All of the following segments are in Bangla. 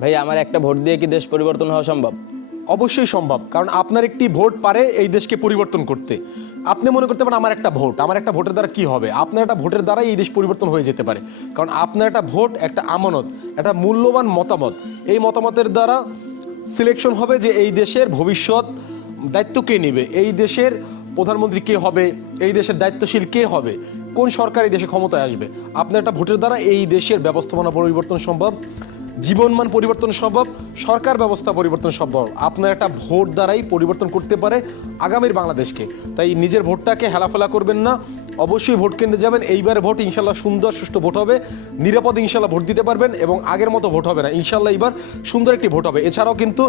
ভাই আমার একটা ভোট দিয়ে কি দেশ পরিবর্তন হওয়া সম্ভব? অবশ্যই সম্ভব, কারণ আপনার একটি ভোট পারে এই দেশকে পরিবর্তন করতে। আপনি মনে করতে পারেন আমার একটা ভোটের দ্বারা কি হবে? আপনার একটা ভোটের দ্বারাই এই দেশ পরিবর্তন হয়ে যেতে পারে, কারণ আপনার একটা ভোট একটা আমানত, একটা মূল্যবান মতামত। এই মতামতের দ্বারা সিলেকশন হবে যে এই দেশের ভবিষ্যৎ দায়িত্ব কে নেবে, এই দেশের প্রধানমন্ত্রী কে হবে, এই দেশের দায়িত্বশীল কে হবে, কোন সরকার এই দেশে ক্ষমতায় আসবে। আপনার একটা ভোটের দ্বারা এই দেশের ব্যবস্থাপনা পরিবর্তন সম্ভব, জীবনমান পরিবর্তন সম্ভব, সরকার ব্যবস্থা পরিবর্তন সম্ভব। আপনার একটা ভোট দ্বারাই পরিবর্তন করতে পারে আগামীর বাংলাদেশকে। তাই নিজের ভোটটাকে হেলাফেলা করবেন না, অবশ্যই ভোট কেন্দ্রে যাবেন। এইবার ভোট ইনশাল্লাহ সুন্দর সুষ্ঠু ভোট হবে, নিরাপদ ইনশাল্লাহ ভোট দিতে পারবেন এবং আগের মতো ভোট হবে না ইনশাল্লাহ। এইবার সুন্দর একটি ভোট হবে। এছাড়াও কিন্তু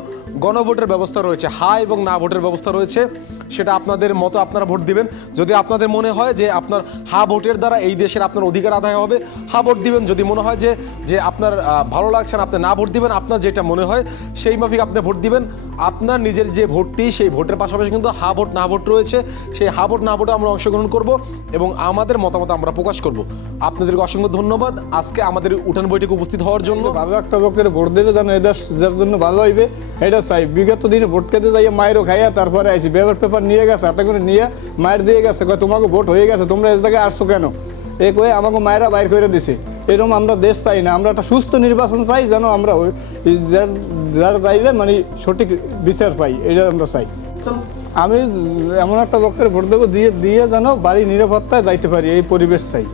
গণভোটের ব্যবস্থা রয়েছে, হ্যাঁ এবং না ভোটের ব্যবস্থা রয়েছে, সেটা আপনাদের মতো আপনারা ভোট দিবেন। যদি আপনাদের মনে হয় যে আপনার হ্যাঁ ভোটের দ্বারা এই দেশের আপনার অধিকার আদায় হবে, হ্যাঁ ভোট দিবেন। যদি মনে হয় যে আপনার ভালো লাগছে না, আপনি না ভোট দিবেন। আপনার যেটা মনে হয় সেই মাফিক আপনি ভোট দিবেন। আপনার নিজের যে ভোটটি, সেই ভোটের পাশাপাশি কিন্তু হ্যাঁ ভোট না ভোট রয়েছে, সেই হ্যাঁ ভোট না ভোটে আমরা অংশগ্রহণ করব এবং আমাদের মতামত আমরা প্রকাশ করব। আপনাদেরকে অসংখ্য ধন্যবাদ আজকে আমাদের উঠান বৈঠকে উপস্থিত হওয়ার জন্য। ভালো একটা লোকের ভোট দিতে জানো, এদের যার জন্য ভালো হইবে এটা চাই। বিগত দিনে ভোট খেতে যাইয়া মায়েরও খাইয়া তারপরে আইসি, ব্যালট পেপার নিয়ে গেছে, হাতে করে নিয়ে মায়ের দিয়ে গেছে, কয় তোমাকে ভোট হয়ে গেছে, তোমরা এই জায়গায় আসছো কেন, এ কয়ে আমাকে মায়েরা বাইর করে দিছে। এরকম আমরা দেশ চাই না, আমরা একটা সুস্থ নির্বাচন চাই, যেন আমরা যার চাইলে মানে সঠিক বিচার পাই, এটা আমরা চাই। আমি এমন একটা লোকের ভোট দেবো দিয়ে যেন বাড়ি নিরাপত্তায় যাইতে পারি, এই পরিবেশ চাই।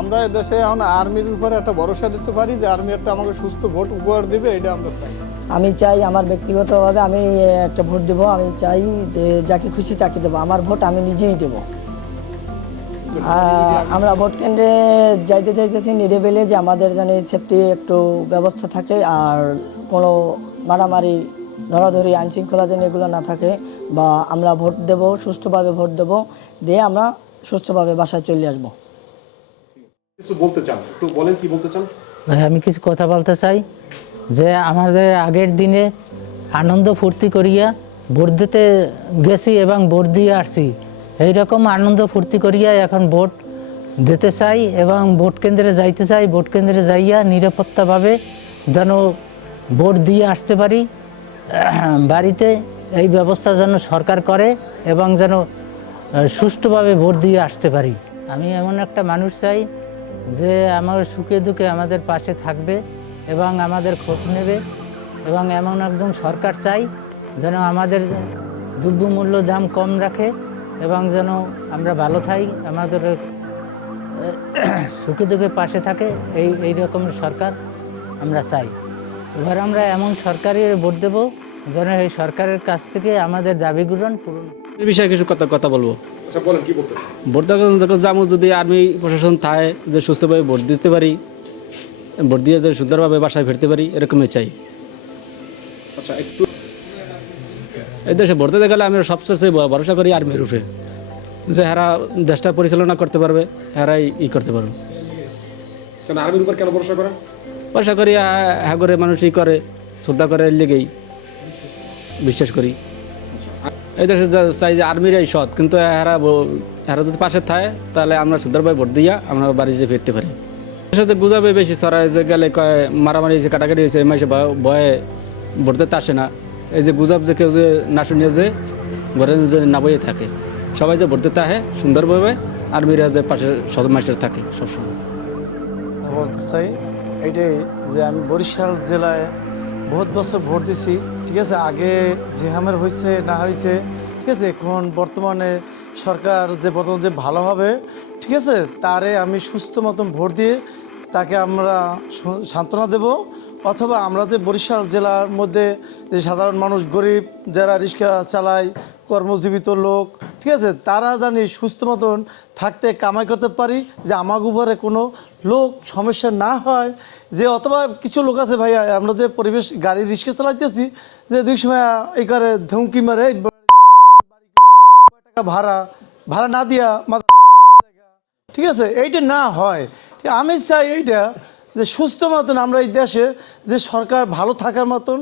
আমরা দেশে এখন আর্মির উপরে একটা ভরসা দিতে পারি যে আর্মি একটা আমাকে সুস্থ ভোট উপহার দিবে, এটা আমরা চাই। আমি চাই আমার ব্যক্তিগতভাবে আমি একটা ভোট দেবো, আমি চাই যে যাকে খুশি তাকে দেবো, আমার ভোট আমি নিজেই দেবো। আমরা ভোট কেন্দ্রে যাইতে চাইতেছি নিরিবিলি, যে আমাদের জানি সেফটি একটু ব্যবস্থা থাকে আর কোনো মারামারি ধরাধরি আইনশৃঙ্খলা যেন এগুলো না থাকে, বা আমরা ভোট দেব সুষ্ঠুভাবে ভোট দেব, দিয়ে আমরা সুষ্ঠুভাবে বাসায় চলে আসবো। কিছু বলতে চান, একটু বলেন কি বলতে চান? ভাই আমি কিছু কথা বলতে চাই যে আমাদের আগের দিনে আনন্দ ফুর্তি করিয়া ভোট দিতে গেছি এবং ভোট দিয়ে আসছি, এইরকম আনন্দ ফুর্তি করিয়া এখন ভোট দিতে চাই এবং ভোট কেন্দ্রে যাইতে চাই। ভোট কেন্দ্রে যাইয়া নিরাপত্তাভাবে যেন ভোট দিয়ে আসতে পারি, বাড়িতে এই ব্যবস্থা যেন সরকার করে এবং যেন সুষ্ঠুভাবে ভোট দিয়ে আসতে পারি। আমি এমন একটা মানুষ চাই যে আমার সুখে দুঃখে আমাদের পাশে থাকবে এবং আমাদের খোঁজ নেবে, এবং এমন একজন সরকার চাই যেন আমাদের দ্রব্যমূল্য দাম কম রাখে এবং যেন আমরা ভালো থাকি, আমাদের সুখে দুঃখে পাশে থাকে, এই রকম সরকার আমরা চাই। এবার আমরা এমন সরকারের ভোট দেব যেন এই সরকারের কাছ থেকে আমাদের দাবিগুলো পূরণ। এই বিষয়ে কিছু কথা বলবো। আচ্ছা বলেন কি বলতে চান? ভোট দেওয়ার যাবো, যদি আর্মি প্রশাসন থাকে যে সুস্থভাবে ভোট দিতে পারি, ভোট দিয়ে যে সুন্দরভাবে বাসায় ফিরতে পারি, এরকমই চাই। আচ্ছা একটু এই দেশে ভোট দিতে গেলে আমি সবচেয়ে ভরসা করি আর্মির উপরে, যে এরা দেশটা পরিচালনা করতে পারবে, এরাই করতে পারবে। কেন আর্মির উপর কেন ভরসা করেন? ভরসা করি, হ্যাঁ করে মানুষ করে শ্রদ্ধা করে, লেগেই বিশ্বাস করি। এই দেশে চাই যে আর্মিরাই সৎ, কিন্তু এরা যদি পাশে থাকে তাহলে আমরা সুন্দরভাবে ভোট দিয়া আমরা বাড়ি যে ফিরতে পারি। এর সাথে গুজাবে বেশি ছড়ায়, যে গেলে কয় মারামারি হয়েছে, কাটাকাটি হয়েছে, মাসে ভয়ে ভোট দিতে আসে না। এই যে গুজাব যে কেউ যে না শুনিয়ে যে ঘরে যে না বইয়ে থাকে, সবাই যে ভোট দিতে আসে সুন্দরভাবে, আর্মিরা যে পাশে মাসের থাকে সবসময়। বলতে চাই এইটাই যে আমি বরিশাল জেলায় বহুত বছর ভোট দিছি, ঠিক আছে। আগে যে হামের হয়েছে না হয়েছে, ঠিক আছে। এখন বর্তমানে সরকার যে বর্তমানে যে ভালো হবে, ঠিক আছে, তারে আমি সুস্থ মতন ভোট দিয়ে তাকে আমরা সান্ত্বনা দেব। অথবা আমরা যে বরিশাল জেলার মধ্যে যে সাধারণ মানুষ, গরিব যারা রিক্সা চালায়, কর্মজীবিত লোক, ঠিক আছে, তারা জানি সুস্থ মতন থাকতে কামাই করতে পারি, যে আমার উপরে কোনো লোক সমস্যা না হয়। যে অথবা কিছু লোক আছে ভাইয়া, আমরা যে পরিবেশ গাড়ি রিক্সা চালাইতেছি, যে দুই সময় এই করে ধমকি মারে, টাকা ভাড়া না দিয়া, ঠিক আছে, এইটা না হয়। আমি চাই এইটা যে সুস্থ মতন আমরা এই দেশে যে সরকার ভালো থাকার মতন